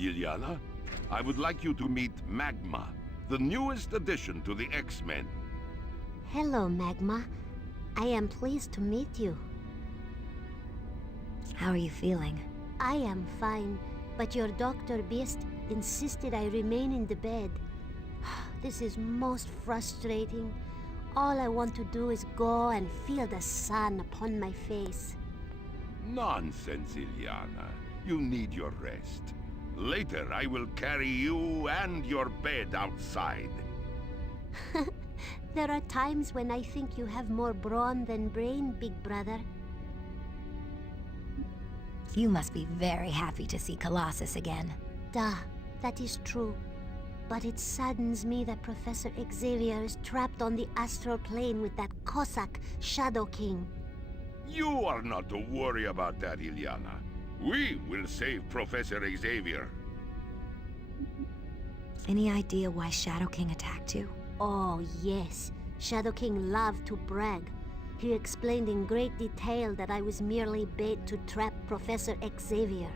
Ilyana, I would like you to meet Magma, the newest addition to the X-Men. Hello, Magma. I am pleased to meet you. How are you feeling? I am fine, but your Dr. Beast insisted I remain in the bed. This is most frustrating. All I want to do is go and feel the sun upon my face. Nonsense, Ilyana. You need your rest. Later, I will carry you and your bed outside. There are times when I think you have more brawn than brain, big brother. You must be very happy to see Colossus again. Duh, that is true. But it saddens me that Professor Xavier is trapped on the astral plane with that Cossack Shadow King. You are not to worry about that, Ilyana. We will save Professor Xavier. Any idea why Shadow King attacked you? Oh, yes. Shadow King loved to brag. He explained in great detail that I was merely bait to trap Professor Xavier.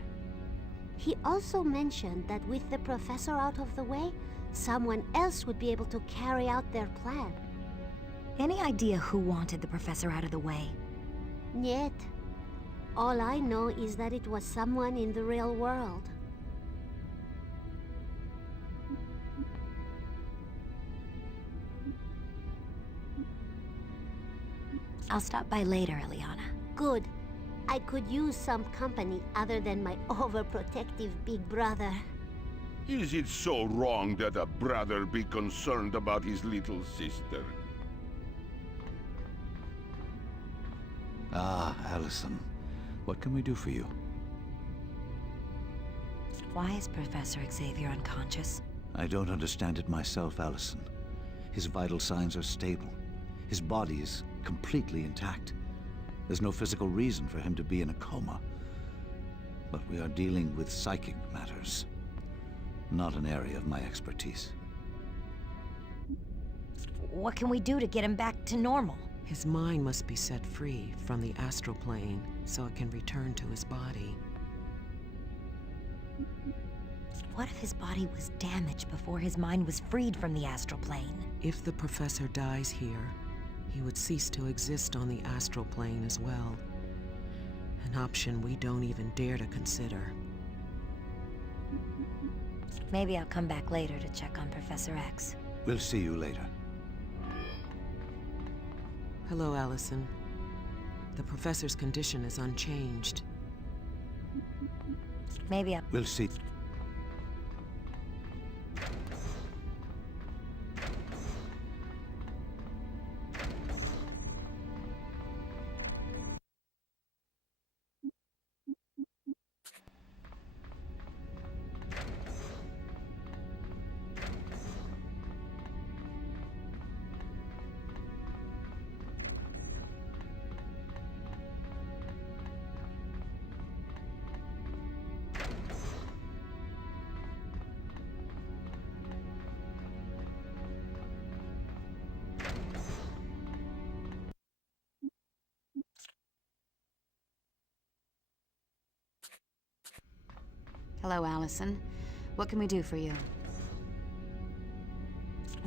He also mentioned that with the Professor out of the way, someone else would be able to carry out their plan. Any idea who wanted the Professor out of the way? Yet. All I know is that it was someone in the real world. I'll stop by later, Ilyana. Good. I could use some company other than my overprotective big brother. Is it so wrong that a brother be concerned about his little sister? Ah, Allison. What can we do for you? Why is Professor Xavier unconscious? I don't understand it myself, Allison. His vital signs are stable. His body is completely intact. There's no physical reason for him to be in a coma. But we are dealing with psychic matters. Not an area of my expertise. What can we do to get him back to normal? His mind must be set free from the astral plane so it can return to his body. What if his body was damaged before his mind was freed from the astral plane? If the Professor dies here, he would cease to exist on the astral plane as well. An option we don't even dare to consider. Maybe I'll come back later to check on Professor X. We'll see you later. Hello, Allison. The Professor's condition is unchanged. Maybe I'll... We'll see. Hello, Allison. What can we do for you?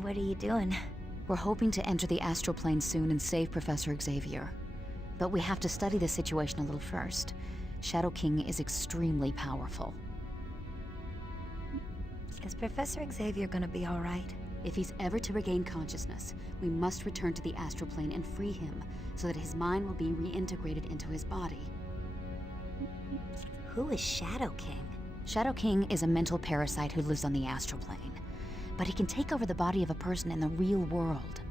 What are you doing? We're hoping to enter the astral plane soon and save Professor Xavier. But we have to study the situation a little first. Shadow King is extremely powerful. Is Professor Xavier gonna be all right? If he's ever to regain consciousness, we must return to the astral plane and free him, so that his mind will be reintegrated into his body. Who is Shadow King? Shadow King is a mental parasite who lives on the astral plane, but he can take over the body of a person in the real world.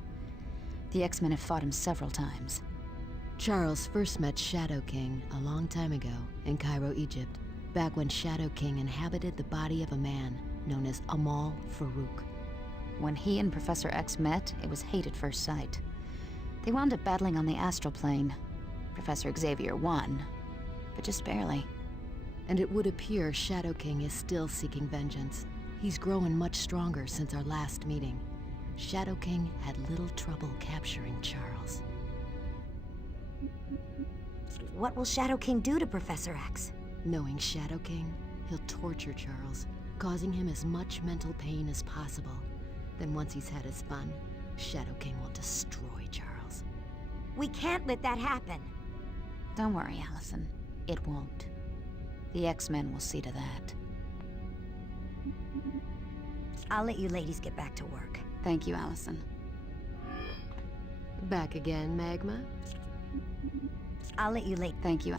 The X-Men have fought him several times. Charles first met Shadow King a long time ago in Cairo, Egypt, back when Shadow King inhabited the body of a man known as Amal Farouk. When he and Professor X met, it was hate at first sight. They wound up battling on the astral plane. Professor Xavier won, but just barely. And it would appear Shadow King is still seeking vengeance. He's grown much stronger since our last meeting. Shadow King had little trouble capturing Charles. What will Shadow King do to Professor X? Knowing Shadow King, he'll torture Charles, causing him as much mental pain as possible. Then once he's had his fun, Shadow King will destroy Charles. We can't let that happen. Don't worry, Allison. It won't. The X-Men will see to that. I'll let you ladies get back to work. Thank you, Allison. Back again, Magma? I'll let you ladies... Thank you.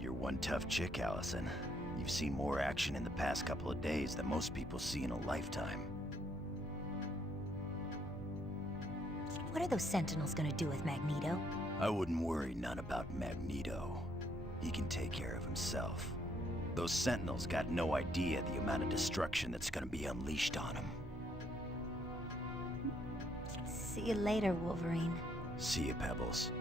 You're one tough chick, Allison. You've seen more action in the past couple of days than most people see in a lifetime. What are those Sentinels gonna do with Magneto? I wouldn't worry none about Magneto. He can take care of himself. Those Sentinels got no idea the amount of destruction that's gonna be unleashed on him. See you later, Wolverine. See you, Pebbles.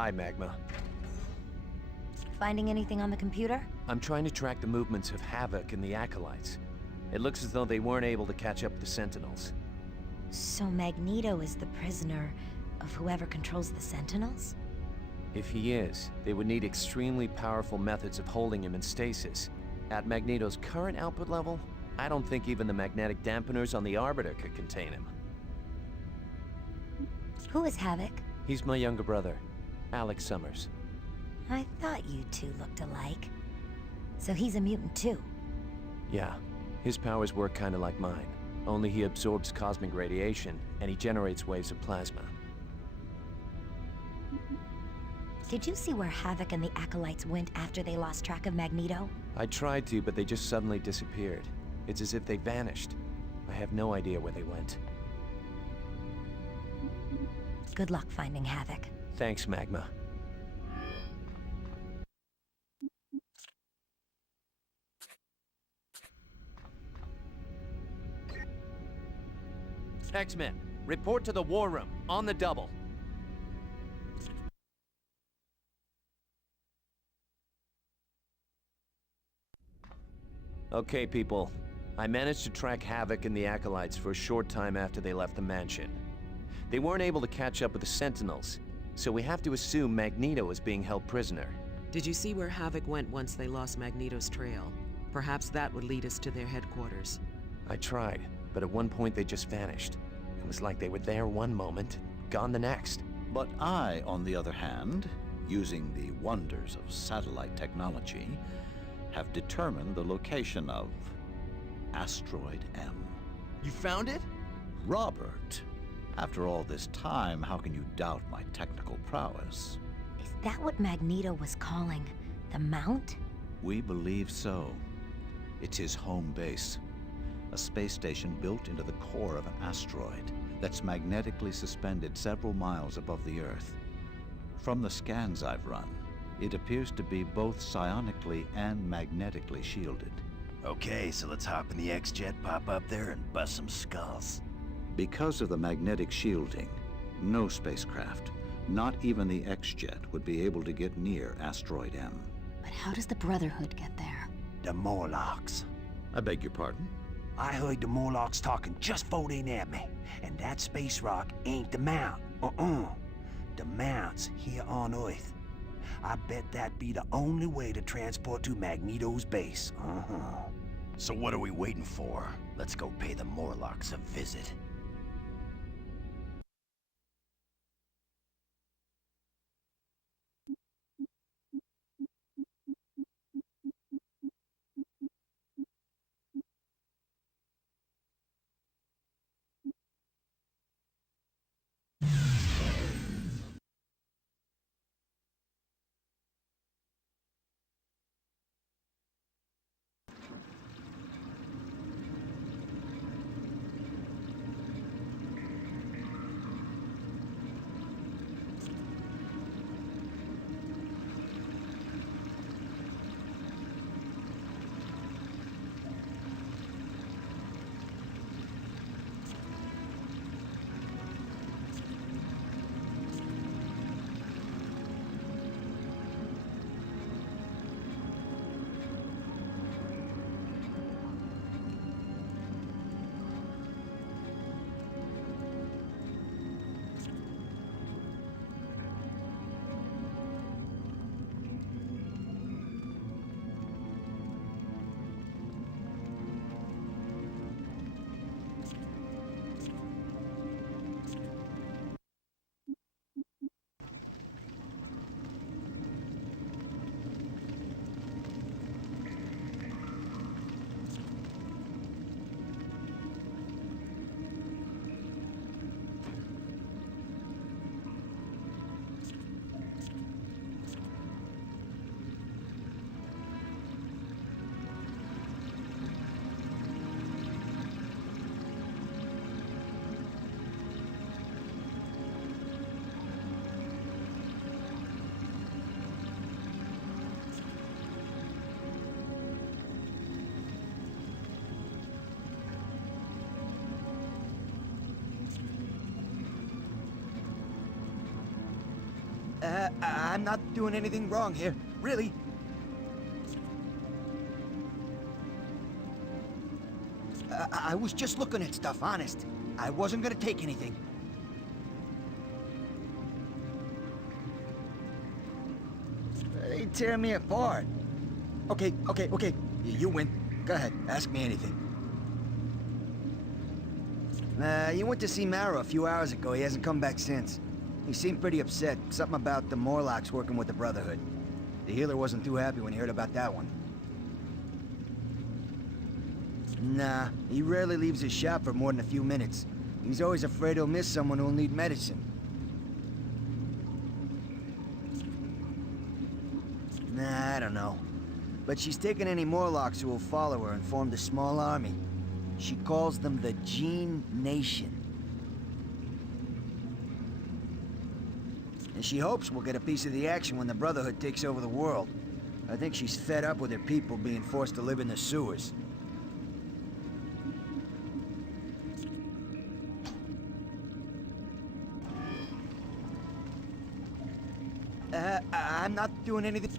Hi, Magma. Finding anything on the computer? I'm trying to track the movements of Havoc and the Acolytes. It looks as though they weren't able to catch up with the Sentinels. So Magneto is the prisoner, of whoever controls the Sentinels? If he is, they would need extremely powerful methods of holding him in stasis. At Magneto's current output level, I don't think even the magnetic dampeners on the Arbiter could contain him. Who is Havoc? He's my younger brother, Alex Summers. I thought you two looked alike. So he's a mutant too? Yeah, his powers work kinda like mine. Only he absorbs cosmic radiation, and he generates waves of plasma. Did you see where Havoc and the Acolytes went after they lost track of Magneto? I tried to, but they just suddenly disappeared. It's as if they vanished. I have no idea where they went. Good luck finding Havoc. Thanks, Magma. X-Men, report to the war room, on the double. Okay, people. I managed to track Havoc and the Acolytes for a short time after they left the mansion. They weren't able to catch up with the Sentinels, so we have to assume Magneto is being held prisoner. Did you see where Havoc went once they lost Magneto's trail? Perhaps that would lead us to their headquarters. I tried, but at one point they just vanished. It was like they were there one moment, gone the next. But I, on the other hand, using the wonders of satellite technology, have determined the location of Asteroid M. You found it? Robert, after all this time, how can you doubt my technical prowess? Is that what Magneto was calling the Mount? We believe so. It's his home base. A space station built into the core of an asteroid that's magnetically suspended several miles above the Earth. From the scans I've run, it appears to be both psionically and magnetically shielded. Okay, so let's hop in the X-Jet, pop up there, and bust some skulls. Because of the magnetic shielding, no spacecraft, not even the X-Jet, would be able to get near Asteroid M. But how does the Brotherhood get there? The Morlocks. I beg your pardon? I heard the Morlocks talking just before they nabbed me. And that space rock ain't the Mount. The Mount's here on Earth. I bet that'd be the only way to transport to Magneto's base. So what are we waiting for? Let's go pay the Morlocks a visit. I'm not doing anything wrong here, really. I was just looking at stuff, honest. I wasn't gonna take anything. could tear me apart. Okay. You win. Go ahead, ask me anything. You went to see Mara a few hours ago. He hasn't come back since. He seemed pretty upset. Something about the Morlocks working with the Brotherhood. The healer wasn't too happy when he heard about that one. Nah, he rarely leaves his shop for more than a few minutes. He's always afraid he'll miss someone who'll need medicine. Nah, I don't know. But she's taken any Morlocks who will follow her and formed a small army. She calls them the Gene Nation. And she hopes we'll get a piece of the action when the Brotherhood takes over the world. I think she's fed up with her people being forced to live in the sewers. I'm not doing anything.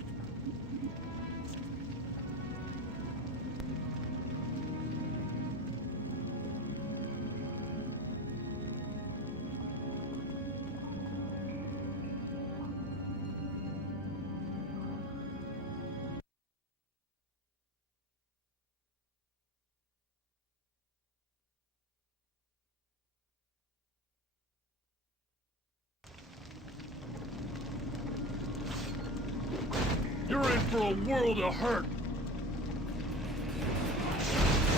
You're in for a world of hurt.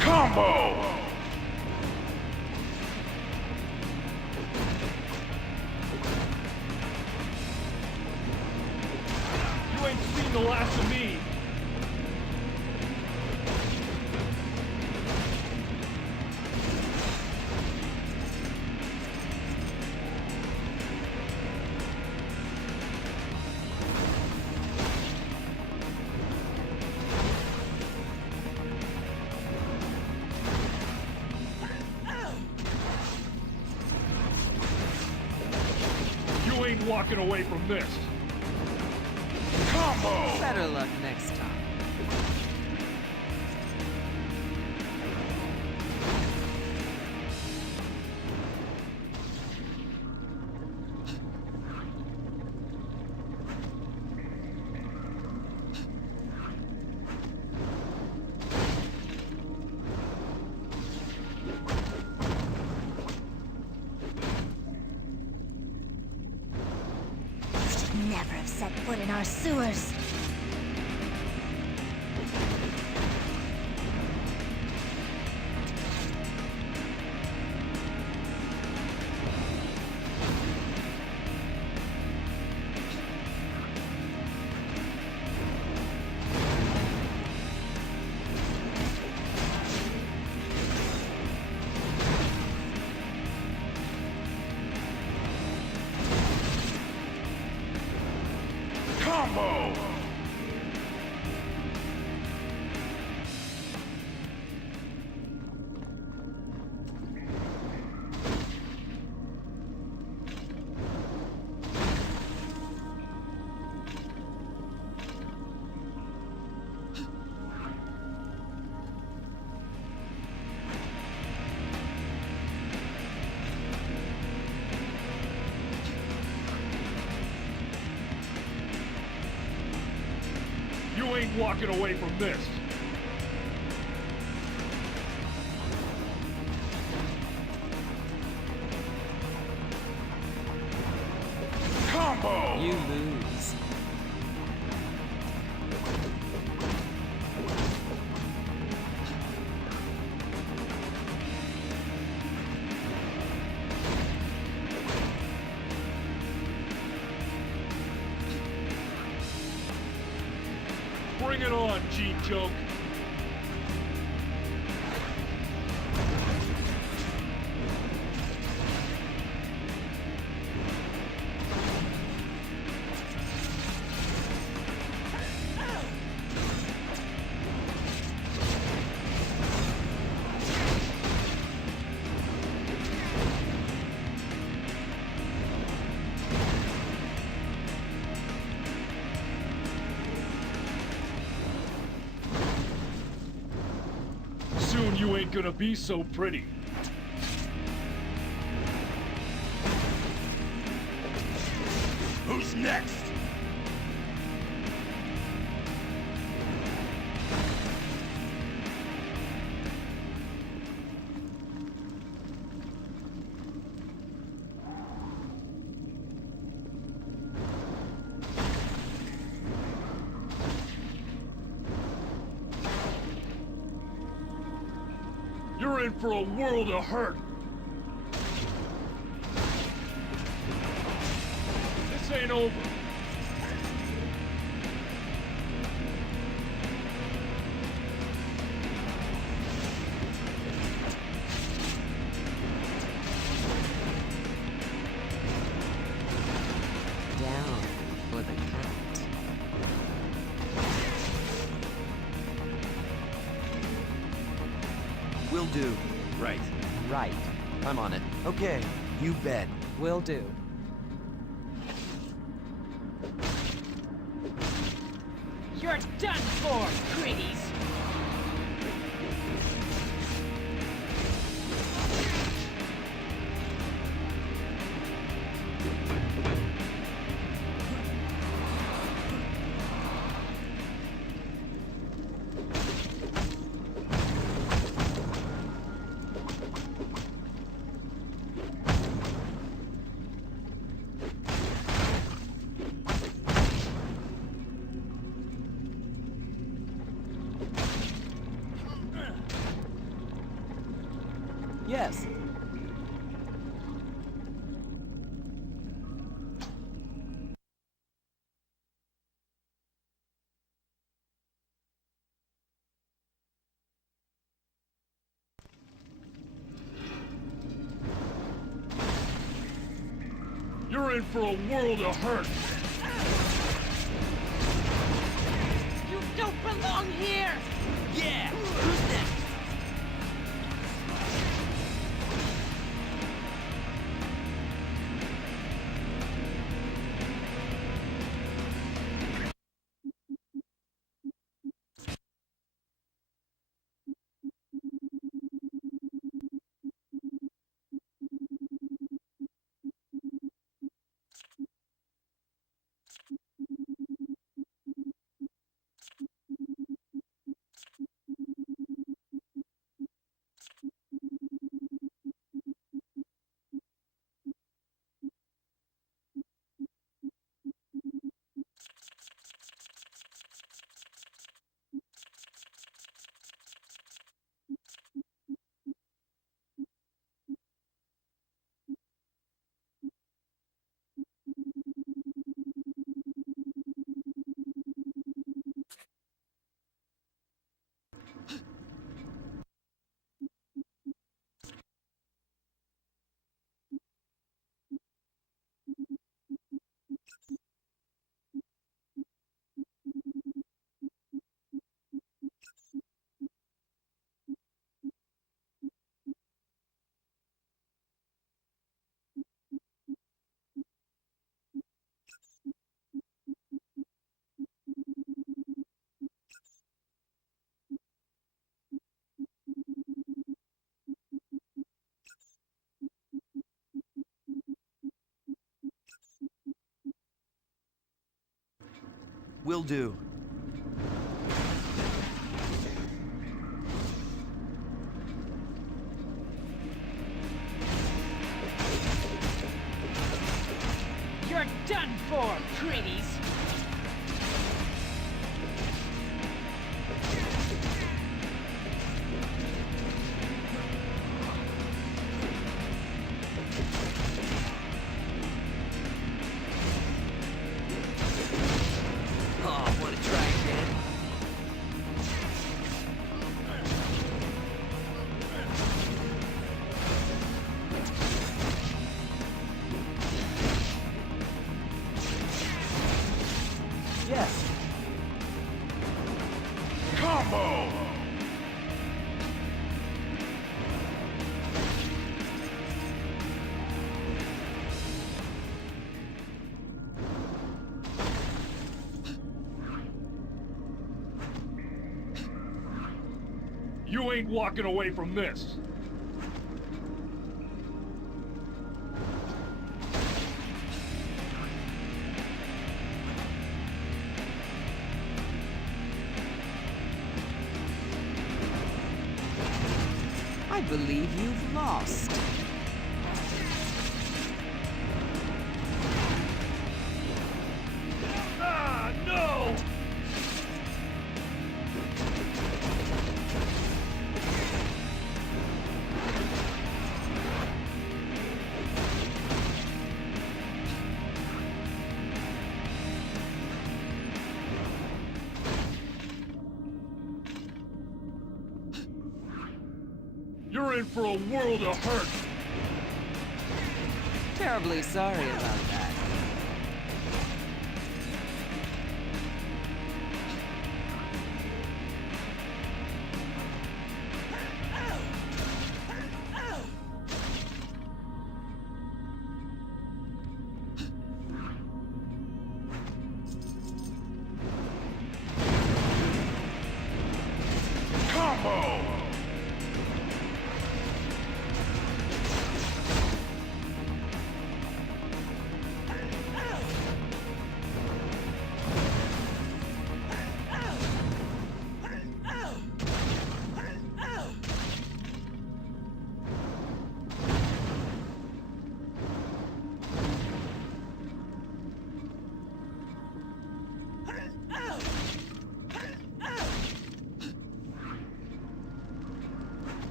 Combo! You ain't seen the last of me. You ain't walking away from this. Combo! Better luck next time. Never have set foot in our sewers. Combo! You ain't walking away from this. Combo! You lose. Bring it on, Gene Joke. Soon you ain't gonna be so pretty. Who's next? You're in for a world of hurt. This ain't over. Down for the count. Will do. Right. Right. I'm on it. Okay, you bet. Will do. You're done for, pretties! Yes. You're in for a world of hurt. You don't belong here! Yeah! Who's next? Will do. You're done for, pretties! Oh, what a drag, man. Yes. Combo! You ain't walking away from this. I believe you've lost. Ah, no! You're in for a world of hurt. Terribly sorry about that.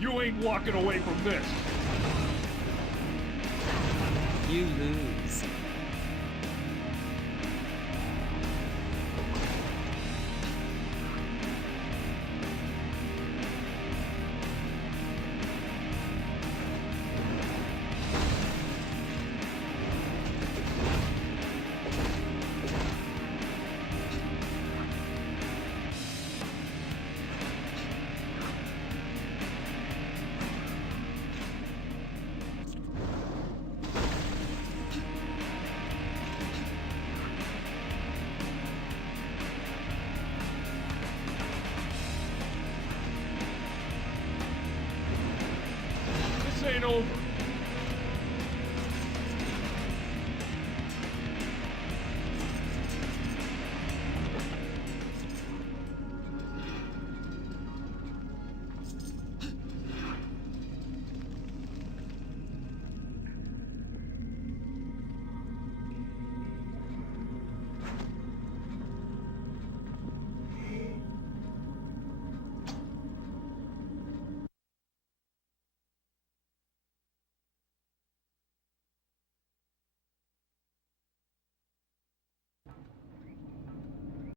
You ain't walking away from this. You lose. This ain't over.